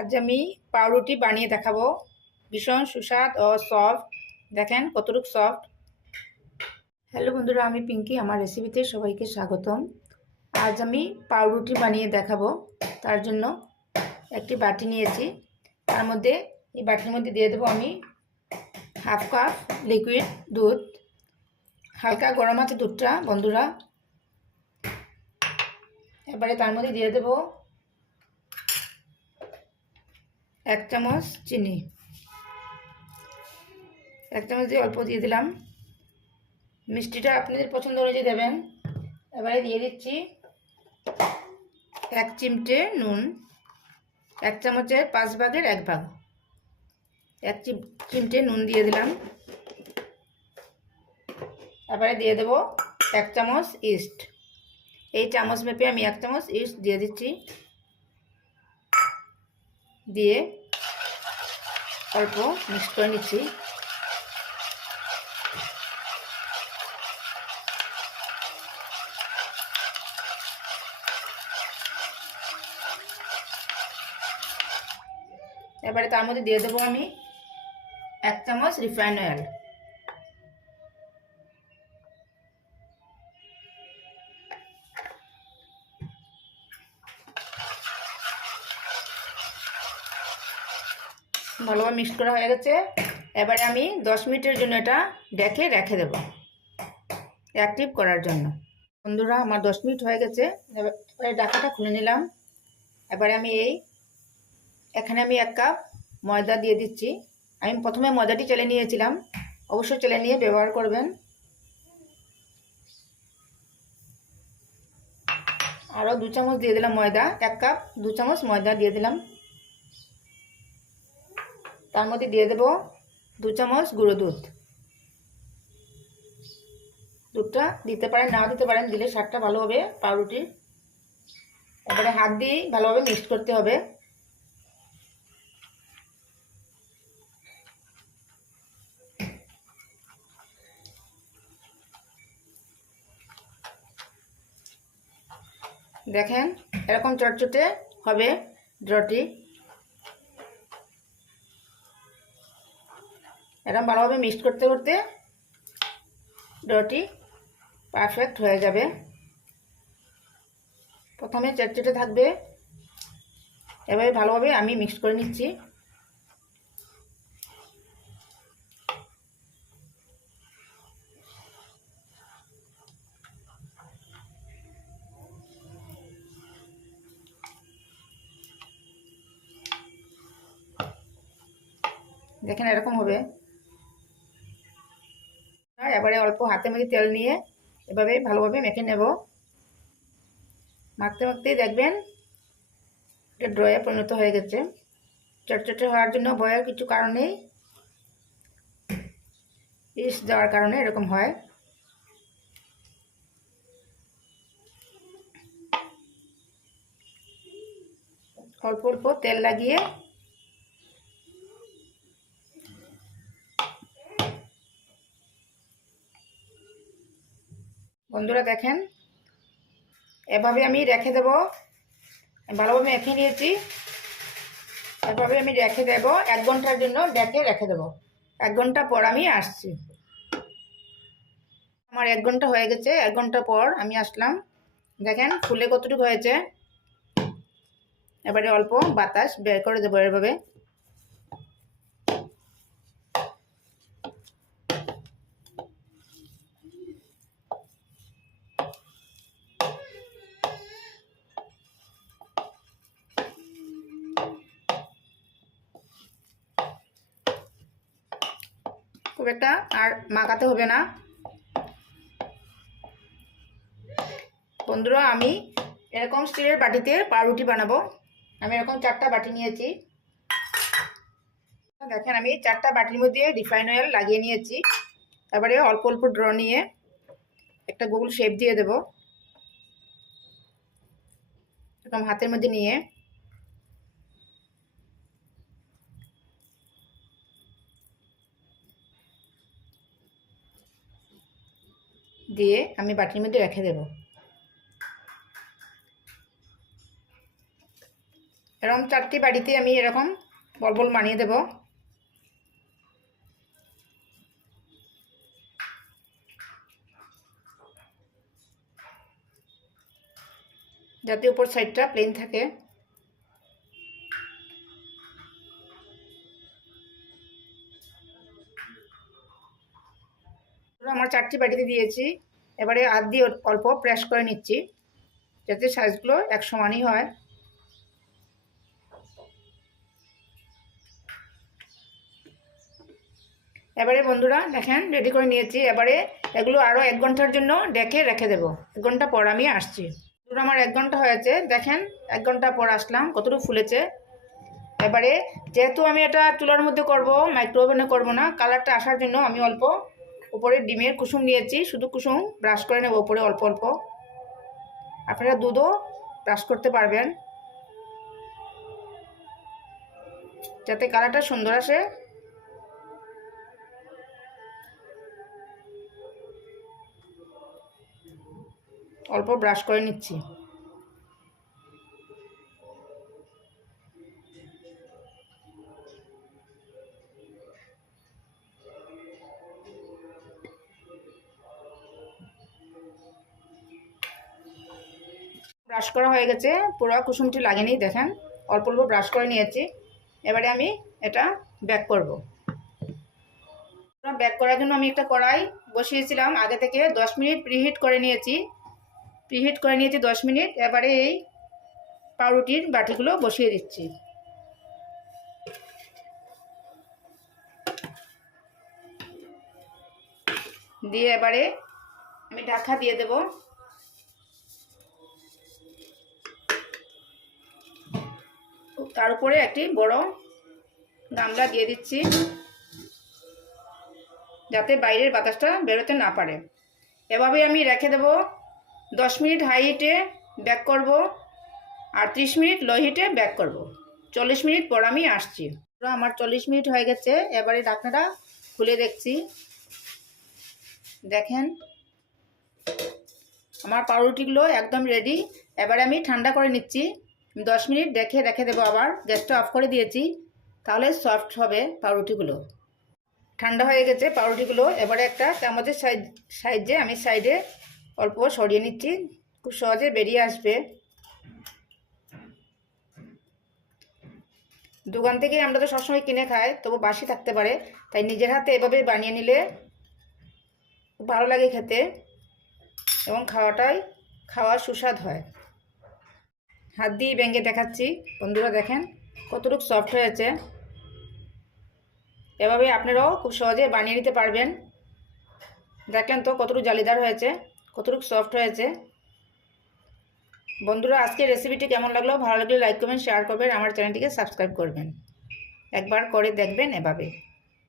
আজ আমি পাউরুটি বানিয়ে দেখাবো। ভীষণ সুস্বাদ ও সফট দেখেন কতটুকু সফট হ্যালো বন্ধুরা, আমি পিঙ্কি। আমার রেসিপিতে সবাইকে স্বাগতম। আজ আমি পাউরুটি বানিয়ে দেখাবো। তার জন্য একটি বাটি নিয়েছি। তার মধ্যে, এই বাটির মধ্যে দিয়ে দেবো আমি হাফ কাপ লিকুইড দুধ। হালকা গরম আছে দুধটা, বন্ধুরা। এবারে তার মধ্যে দিয়ে দেবো এক চামচ চিনি। এক চামচ দিয়ে অল্প দিয়ে দিলাম। মিষ্টিটা আপনাদের পছন্দ অনুযায়ী দেবেন। এবারে দিয়ে দিচ্ছি এক চিমটে নুন, এক চামচের পাঁচ ভাগের এক ভাগ। এক চিমটে নুন দিয়ে দিলাম। এবারে দিয়ে দেবো এক চামচ ইস্ট। এই চামচ মেপে আমি এক চামচ ইস্ট দিয়ে দিচ্ছি। দিয়ে অল্প মিক্স করে নিচ্ছি। এবারে তার মধ্যে দিয়ে দেবো আমি এক চামচ রিফাইন অয়েল। ভালোভাবে মিক্স করা হয়ে গেছে। এবারে আমি দশ মিনিটের জন্য এটা ডেকে রেখে দেব। অ্যাক্টিভ করার জন্য। বন্ধুরা, আমার দশ মিনিট হয়ে গেছে। এবারে ডাকাটা খুলে নিলাম। এবারে আমি এই এখানে আমি এক কাপ ময়দা দিয়ে দিচ্ছি। আমি প্রথমে ময়দাটি চেলে নিয়েছিলাম। অবশ্যই চেলে নিয়ে ব্যবহার করবেন। আরও দু চামচ দিয়ে দিলাম ময়দা। এক কাপ দু চামচ ময়দা দিয়ে দিলাম। তার মধ্যে দিয়ে দেব দু চামচ গুঁড়ো দুধ। দুধটা দিতে পারেন, নাও দিতে পারেন, দিলে স্বাদটা ভালো হবে পাউরুটির এবারে হাত দিয়ে ভালোভাবে মিক্সড করতে হবে। দেখেন, এরকম চটচটে হবে ড্রটি। এরকম ভালোভাবে মিক্সড করতে করতে ডটি পারফেক্ট হয়ে যাবে। প্রথমে চটচটে থাকবে। এবারে ভালোভাবে আমি মিক্স করে নিচ্ছি। দেখেন এরকম হবে। এবারে অল্প হাতের মধ্যে তেল নিয়ে এভাবে ভালোভাবে মেখে নেব। মাখতে মাখতেই দেখবেন এটা ড্রয়ে পরিণত হয়ে গেছে। চটচটে হওয়ার জন্য ভয়ের কিছু কারণেই ইস, দেওয়ার কারণে এরকম হয়। অল্প অল্প তেল লাগিয়ে বন্ধুরা দেখেন, এভাবে আমি রেখে দেব। ভালোভাবে মেখে নিয়েছি। এভাবে আমি রেখে দেব। এক ঘণ্টার জন্য ডেকে রেখে দেব। এক ঘণ্টা পর আমি আসছি। আমার এক ঘণ্টা হয়ে গেছে। এক ঘণ্টা পর আমি আসলাম। দেখেন, ফুলে কতটুকু হয়েছে? এবারে অল্প বাতাস বের করে দেবো এভাবে। খুব একটা আর মাখাতে হবে না। বন্ধুরা, আমি এরকম স্টিলের বাটিতে পাউরুটি বানাবো। আমি এরকম চারটা বাটি নিয়েছি। দেখেন, আমি চারটা বাটির মধ্যে রিফাইন অয়েল লাগিয়ে নিয়েছি। তারপরে অল্প অল্প ড্র নিয়ে একটা গোল শেপ দিয়ে দেব। এরকম হাতের মধ্যে নিয়ে দিয়ে আমি বাটির মধ্যে রেখে দেব। এরকম চারটি বাড়িতে আমি এরকম বল বল বানিয়ে দেব। যাতে উপর সাইডটা প্লেন থাকে। আমার চারটি বাটিতে দিয়েছি। এবারে হাত দিয়ে অল্প প্রেস করে নিচ্ছি, যাতে সাইজগুলো এক সমানই হয়। এবারে বন্ধুরা দেখেন রেডি করে নিয়েছি। এবারে এগুলো আরও এক ঘণ্টার জন্য ডেকে রেখে দেবো। এক ঘণ্টা পর আমি আসছি। বন্ধুরা, আমার এক ঘণ্টা হয়েছে। দেখেন, এক ঘণ্টা পর আসলাম, কতটুকু ফুলেছে। এবারে যেহেতু আমি এটা চুলার মধ্যে করব মাইক্রোওভেনে করব না কালারটা আসার জন্য আমি অল্প উপরে ডিমের কুসুম নিয়েছি, শুধু কুসুম ব্রাশ করে নেব উপরে অল্প অল্প। আপনারা দুধও ব্রাশ করতে পারবেন। যাতে কালারটা সুন্দর আসে। অল্প ব্রাশ করে নিচ্ছি। ব্রাশ করা হয়ে গেছে। পুরো কুসুমটি লাগেনি দেখেন। অল্প অল্প ব্রাশ করে নিয়েছি। এবারে আমি এটা ব্যাক করব। ব্যাক করার জন্য আমি একটা কড়াই বসিয়েছিলাম। আগে থেকে দশ মিনিট প্রিহিট করে নিয়েছি। প্রিহিট করে নিয়েছি দশ মিনিট। এবারে এই পাউরুটির বাটিগুলো বসিয়ে দিচ্ছি। দিয়ে এবারে আমি ঢাকা দিয়ে দেব। তার উপরে একটি বড় গামলা দিয়ে দিচ্ছি, যাতে বাইরের বাতাসটা বেরোতে না পারে। এভাবে আমি রেখে দেব, দশ মিনিট হাই হিটে ব্যাক করব আর ত্রিশ মিনিট লো হিটে ব্যাক করব। চল্লিশ মিনিট পর আমি আসছি। আমার চল্লিশ মিনিট হয়ে গেছে, এবারে ঢাকনাটা খুলে দেখছি। দেখেন, আমার পাউরুটিগুলো একদম রেডি এবারে আমি ঠান্ডা করে নিচ্ছি। দশ মিনিট দেখে রেখে দেবো আবার। গ্যাসটা অফ করে দিয়েছি। তাহলে সফট হবে পাউরুটিগুলো। ঠান্ডা হয়ে গেছে পাউরুটিগুলো। এবারে একটা চামচের সাইজ, সাইজে আমি সাইডে অল্প সরিয়ে নিচ্ছি। খুব সহজে বেরিয়ে আসবে। দোকান থেকে আমরা তো সবসময় কিনে খাই, তবু বাসি থাকতে পারে। তাই নিজের হাতে এভাবে বানিয়ে নিলে ভালো লাগে খেতে। এবং খাওয়াটাই খাওয়ার সুস্বাদ হয়। হাত দিয়ে ব্যাঙ্গে দেখাচ্ছি। বন্ধুরা দেখেন কতটুকু সফট হয়েছে। এভাবে আপনারাও খুব সহজে বানিয়ে নিতে পারবেন। দেখলেন তো কতটুকু জালিদার হয়েছে, কতটুকু সফট হয়েছে। বন্ধুরা আজকে রেসিপিটি কেমন লাগল? ভালো লাগলে লাইক কমেন্ট শেয়ার করবেন। আমার চ্যানেলটিকে সাবস্ক্রাইব করবেন। একবার করে দেখবেন এভাবে।